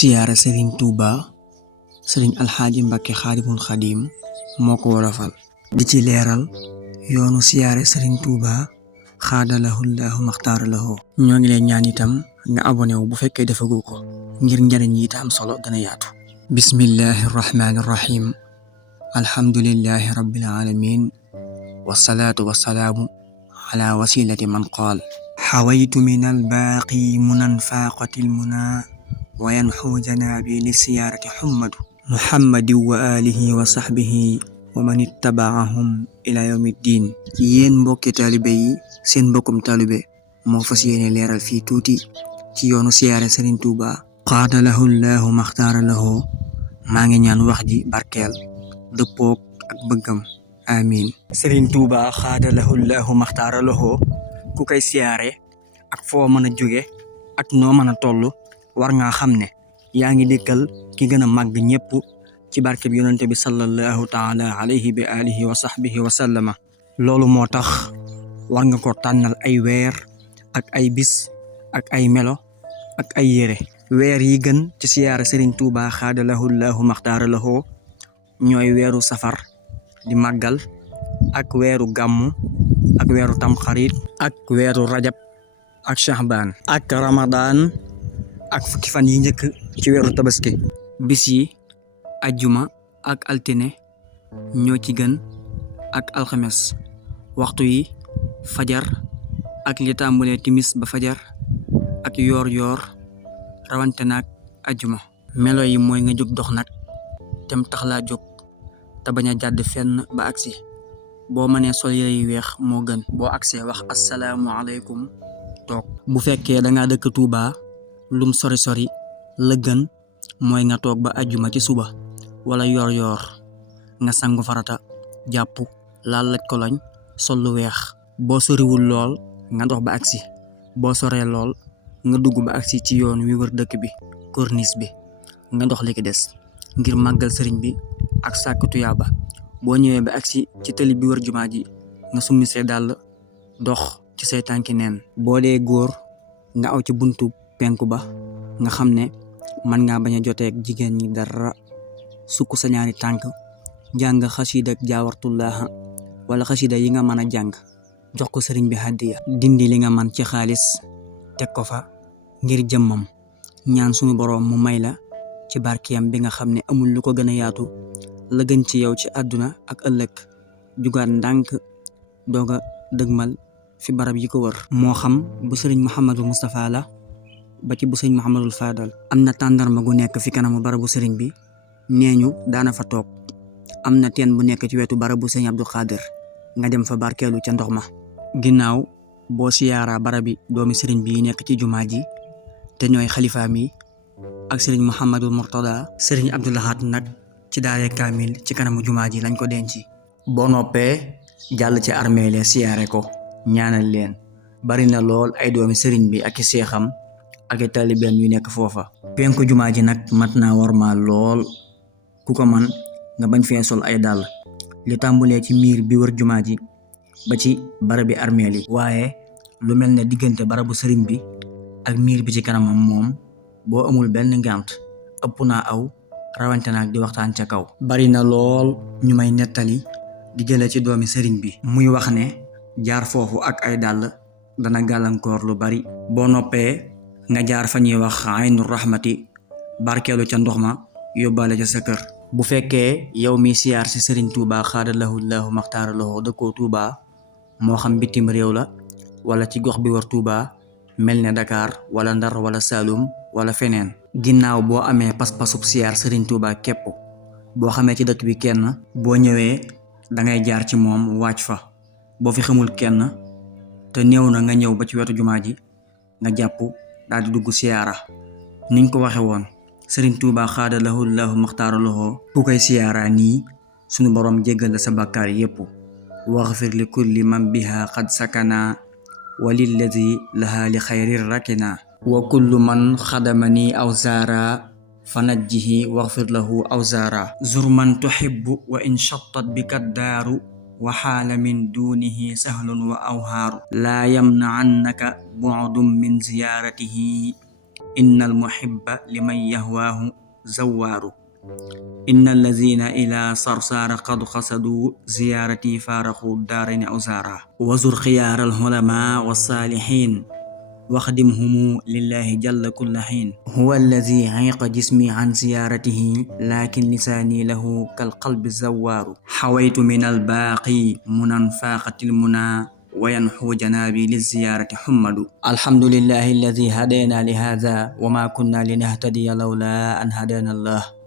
siyaare sëriñ Tuuba sëriñ alxaaji Mbàkke xaadimul xadim moo ko wolofal di ci leeral yoonu siyaare sëriñ Tuuba xaadalahu llaahu maxtaara lahu. ñoo ngi leen ñaan itam nga abonné wu bu fekkee defagu ko ngir njariñ yi am solo gën a yaatu. bismillahi rahmaani rahim alhamdulillahi rabbil alamin wasalaatu wasalaamu ala wasilati man qaal xawaytu min albaaqi munan faaqati lmuna wa yanxu janaabi li siyaarati muhammadi wa alihi wa saxbihi wa man ittabaahum ila yawmi ddin. yéen mbokki taalibe yi seen mbokkum taalibe moo fas yéene leeral fii tuuti ci yoonu siyaare Sëriñ Tuuba qaadalahu llaahu maxtaara lahu. maa ngi ñaan wax ji barkeel dëppoog ak bëggam amin. Sëriñ Tuuba xaadalahu llaahu maxtaara lahu ku koy siyaare ak foo mën a jóge ak noo mën a toll war nga xam ne yaa ngi dëkkal ki gën a màgg ñëpp ci barkeb yonente bi sallallahu taala alayhi bi alihi wa sahbihi wa sallama. loolu moo tax war nga ko tànnal ay weer ak ay bis ak ay melo ak ay yére. weer yi gën ci siyaara Sëriñ Tuuba xaadalahu llaahu maxtaara lahu ñooy weeru safar di màggal ak weeru gàmmu ak weeru tamxarit ak weeru rajab ak shahbaan ak ramadaan ak fukki fan yi njëkk ci weeru tabaski. bis yi ajjuma ak altine ñoo ci gën ak alxames. waxtu yi fajar ak li tàmbalee timis ba fajar ak yoor yoor rawante naag ajjuma. melo yi mooy nga jóg dox nag tem tax laa jóg te bañ a jàdd fenn ba agsi. boo mënee sol yére yu weex moo gën. boo agsee wax assalaamu aleykum toog. bu fekkee dangaa dëkk Tuuba lum sori sori la gën mooy nga toog ba ajjuma ci suba wala yoor yoor nga sangu farata jàpp laal laj ko lañ sol lu weex. boo soriwul lool nga dox ba agsi. boo soree lool nga dugg ba agsi ci yoon wi wër dëkk bi corniche bi nga dox li ki des ngir màggal sëriñ bi ak sàkk tuyaaba. boo ñëwee ba agsi ci tëli bi wër jumaa ji nga summi say dàll dox ci say tànki neen. boo dee góor nga aw ci buntu penku ba nga xam ne mën ngaa bañ a joteeg jigéen ñi dara. sukk sa ñaari tànk jàng xasida ak jaawartullaaha wala xasida yi nga mën a jàng jox ko sëriñ bi hàddiya. dindi li nga man ci xaalis teg ko fa ngir jëmmam ñaan suñu boroom mu may la ci barkiyam bi nga xam ne amul lu ko gën a yaatu la gën ci yow ci àdduna ak ëllëg. jugaat ndànk doog a dëgmal fi barab yi ko wër moo xam bu sëriñ Muhammadul Mustafa la ba ci bu sëriñ Muhammadul Faadal. am na tàndarma gu nekk fi kanamu barabu sëriñ bi nee ñu daana fa toog. am na teen bu nekk ci wetu barabu sëriñ Abdul Xaadir nga dem fa barkeelu ca ndox ma. ginnaaw boo siyaaraa barabi doomi sëriñ bi nekk ci jumaa ji te ñooy xalifaam yi ak sëriñ Muhammadul Murtada. sëriñ Abdul Ahad nag ci daare kaamil ci kanamu jumaa ji lañ ko denc. boo noppee jàll ci armeele siyaare ko ñaanal leen. bari na lool ay doomi sëriñ bi ak i seexam ak i taalibeem yu nekk foofa. penku jumaa ji nag mat naa wormaal lool. ku ko man nga bañ fee sol ay dàll li tàmbulee ci miir bi wër jumaa ji ba ci barabi armeel yi. waaye lu mel ne diggante barabu sëriñ bi ak miir bi ci kanamam moom boo amul benn ngànt ëpp naa aw rawante naag di waxtaan ca kaw. bari na lool ñu may nettali di jële ci doomi sëriñ bi muy wax ne jaar foofu ak ay dàll dana gàllankoor lu bari. boo noppee nga jaar fa ñuy wax aynu rahmati barkeelu ca ndox ma yóbbaale ca sa kër. bu fekkee yow mi siyaar si Sëriñ Tuuba xaadalahu llaahu maxtaara lahu dëkkoo Tuuba moo xam bitim réew la wala ci gox bi war Tuuba mel ne Dakar wala Ndar wala Saalum wala feneen. ginnaaw boo amee pas-pasub siyaar Sëriñ Tuuba képp boo xamee ci dëkk bi kenn boo ñëwee dangay jaar ci moom wàcc fa. boo fi xamul kenn te néew na nga ñëw ba ci wetu jumaa ji nga jàpp daal di dugg siyaara. niñ ko waxe woon Sëriñ Tuuba xaadalahu llaahu maxtaara lahu ku koy siyaara nii sunu boroom jéggal la sa bàkkaar yépp. waxfir li kulli man biha qad sakana wa lillazi laha li xayri rakina wa kullu man xadamani aw zaara fa najjihi waxfir lahu aw zaara. zur man tuhibbu wa in shattat bika daaru wa xaala min dunihi sahlun wa awhaaru. laa yamna'annaka bu'dun min ziyaaratihi إن المحب لمن يهواه زوار إن الذين إلى صرصار قد قصدوا زيارتي فارقوا الدارين أزارا وزر خيار العلماء والصالحين واخدمهم لله جل كل حين هو الذي عيق جسمي عن زيارته لكن لساني له كالقلب الزوار حويت من الباقي منى فاقة المنى وينحو جنابي للزيارة حمد الحمد لله الذي هدينا لهذا وما كنا لنهتدي لولا أن هدانا الله